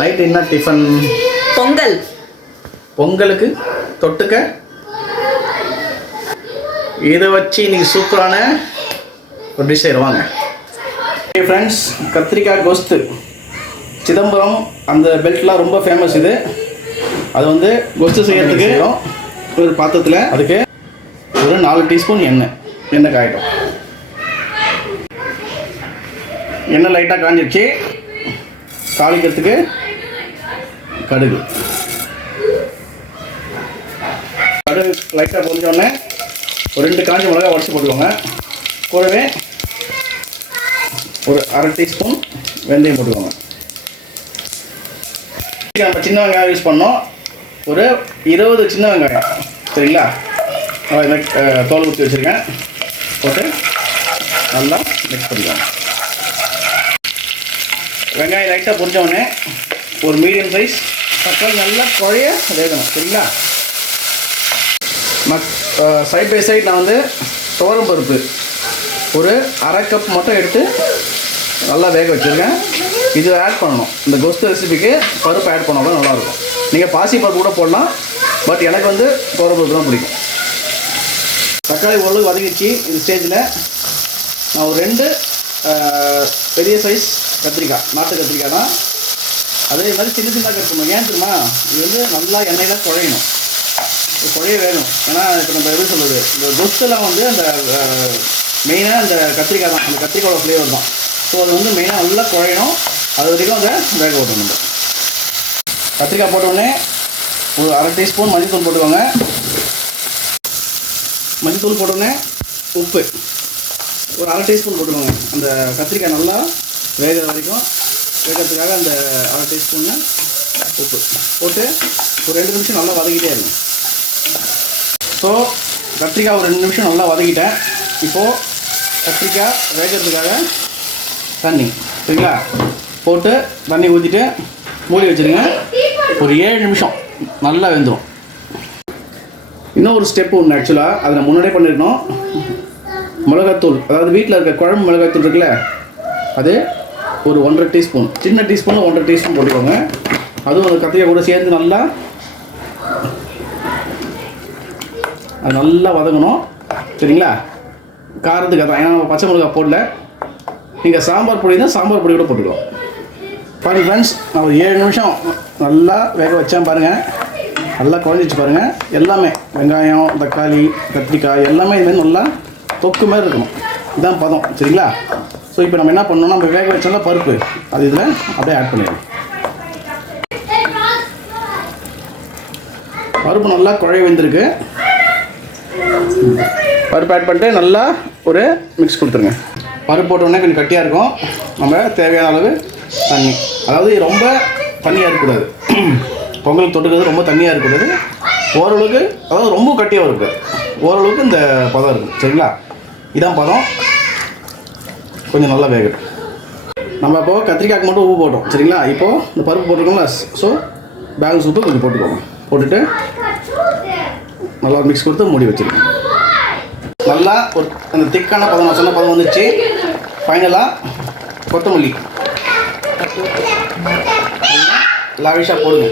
Night என்ன tiffin? Pongal. பொங்கலுக்கு தொட்டுக்க இதை வச்சு இன்னைக்கு சூப்பரான ஒரு டிஷ் செய்வாங்க. ஓகே ஃப்ரெண்ட்ஸ், கத்திரிக்காய் கோஸ்து சிதம்பரம் அந்த பெல்ட்லாம் ரொம்ப ஃபேமஸ். இது அது வந்து கோஸ்து செய்யறதுக்கு ஒரு பாத்திரத்தில் அதுக்கு ஒரு 4 டீஸ்பூன் எண்ணெய் காயட்டும். எண்ணெய் லைட்டாக காஞ்சிடுச்சு. தாளிக்கிறதுக்கு கடுகு லைட்டாக பொரிஞ்சோடனே ஒரு 2 காஞ்ச மிளகாய் உடச்சி போட்டுக்கோங்க. கூடவே ஒரு 1/2 டீஸ்பூன் வெந்தயம் போட்டுக்கோங்க. நம்ம சின்ன வெங்காயம் யூஸ் பண்ணோம். ஒரு 20 சின்ன வெங்காயம், சரிங்களா? தோல் ஊற்றி வச்சுருக்கேன். போட்டு நல்லா மிக்ஸ் பண்ணிக்கோங்க. வெங்காயம் லைட்டாக பொரிச்சோடனே ஒரு மீடியம் சைஸ் தக்காளி நல்லா குழைய வேகணும், சரிங்களா? சைட் பை சைட் நான் வந்து துவரம் பருப்பு ஒரு 1/2 கப் மட்டும் எடுத்து நல்லா வேக வச்சுருக்கேன். இது ஆட் பண்ணணும். இந்த கோஸ்து ரெசிபிக்கு பருப்பு ஆட் பண்ணாலும் நல்லாயிருக்கும். நீங்கள் பாசி பருப்பு கூட போடலாம், பட் எனக்கு வந்து துவரம் பருப்பு தான் பிடிக்கும். தக்காளி ஓரளவு வதங்கிச்சு. இந்த ஸ்டேஜில் நான் ஒரு 2 பெரிய சைஸ் கத்திரிக்காய், நாட்டு கத்திரிக்காய் தான், அதே மாதிரி சின்ன சின்ன கட் பண்ணணும். ஏன் தெரியுமா? இது வந்து நல்லா எண்ணெயில் குழையணும், இது குழைய வேணும். ஏன்னா இப்போ நம்ம எப்படி சொல்கிறது, இந்த கோஸ்துலாம் வந்து அந்த மெயினாக அந்த கத்திரிக்காய் தான், அந்த கத்திரிக்காயோட ஃப்ளேவர் தான். ஸோ அது வந்து மெயினாக நல்லா குழையணும். அது வரைக்கும் அதை வேக ஓட்டணும். நம்ம கத்திரிக்காய் போட்டோடனே ஒரு 1/2 டீஸ்பூன் மஞ்சள்தூள் போட்டுக்கோங்க. மஞ்சள்தூள் போட்டோடனே உப்பு ஒரு 1/2 டீஸ்பூன் போட்டுக்கோங்க. அந்த கத்திரிக்காய் நல்லா வேகிற வரைக்கும் வேகிறதுக்காக அந்த 1/2 டீஸ்பூன்னு உப்பு போட்டு ஒரு 2 நிமிஷம் நல்லா வதக்கிட்டே இருக்கும். ஸோ கத்திரிக்காய் ஒரு 2 நிமிஷம் நல்லா வதக்கிட்டேன். இப்போது கத்திரிக்காய் வேகிறதுக்காக தண்ணி, சரிங்களா? போட்டு தண்ணி ஊற்றிட்டு மூடி வச்சுருங்க. ஒரு 7 நிமிஷம் நல்லா வெந்துடும். இன்னும் ஒரு ஸ்டெப்பு ஒன்று ஆக்சுவலாக அதை நான் முன்னாடியே பண்ணியிருக்கணும். மிளகாத்தூள், அதாவது வீட்டில் இருக்க குழம்பு மிளகாத்தூள் இருக்குல்ல, அது ஒரு 1/2 டீஸ்பூன், சின்ன டீஸ்பூனில் 1/2 டீஸ்பூன் போட்டுக்கோங்க. அதுவும் அந்த கத்திரிக்காய் கூட சேர்ந்து நல்லா அது நல்லா வதங்கணும், சரிங்களா? காரத்துக்கு அதான், ஏன்னா நம்ம பச்சை மிளகாய் போடல. நீங்கள் சாம்பார் பொடி தான் சாம்பார் பொடி கூட போட்டுக்கலாம். பாருங்கள் ஃப்ரெண்ட்ஸ், நான் ஒரு 7 நிமிஷம் நல்லா வேக வச்சேன். பாருங்கள், நல்லா குழஞ்சிச்சு பாருங்கள். எல்லாமே வெங்காயம், தக்காளி, கத்திரிக்காய் எல்லாமே இதுமாதிரி நல்லா தொக்கு மாதிரி இருக்கணும். இதுதான் பதம், சரிங்களா? ஸோ இப்போ நம்ம என்ன பண்ணோம்னா, நம்ம வேக வச்சோம்னா பருப்பு, அது இதில் அப்படியே ஆட் பண்ணிடணும். பருப்பு நல்லா குழைய வெந்திருக்கு. பருப்பு ஆட் பண்ணிட்டு நல்லா ஒரு மிக்ஸ் கொடுத்துருங்க. பருப்பு போட்டோடனே கொஞ்சம் கட்டியாக இருக்கும். நம்ம தேவையான அளவு தண்ணி, அதாவது ரொம்ப தண்ணியாக இருக்கக்கூடாது. பொங்கல் தொட்டுக்கிறது ரொம்ப தண்ணியாக இருக்கக்கூடாது. ஓரளவுக்கு, அதாவது ரொம்ப கட்டியாக இருக்கக்கூடாது, ஓரளவுக்கு இந்த பதம் இருக்குது, சரிங்களா? இதான் பதம். கொஞ்சம் நல்லா வேகட்டும். நம்ம அப்போது கத்திரிக்காய்க்கு மட்டும் உப்பு போட்டோம், சரிங்களா? இப்போது இந்த பருப்பு போட்டுருக்கோங்களா, ஸோ பேலன்ஸ் உப்பு கொஞ்சம் போட்டுக்கோங்க. போட்டுட்டு நல்லா மிக்ஸ் கொடுத்து மூடி வச்சுருக்கோம். நல்லா ஒரு அந்த திக்கான பதம், நான் சொன்ன பதம் வந்துச்சு. ஃபைனலாக கொத்தமல்லி லாவிஷாக போடுங்க.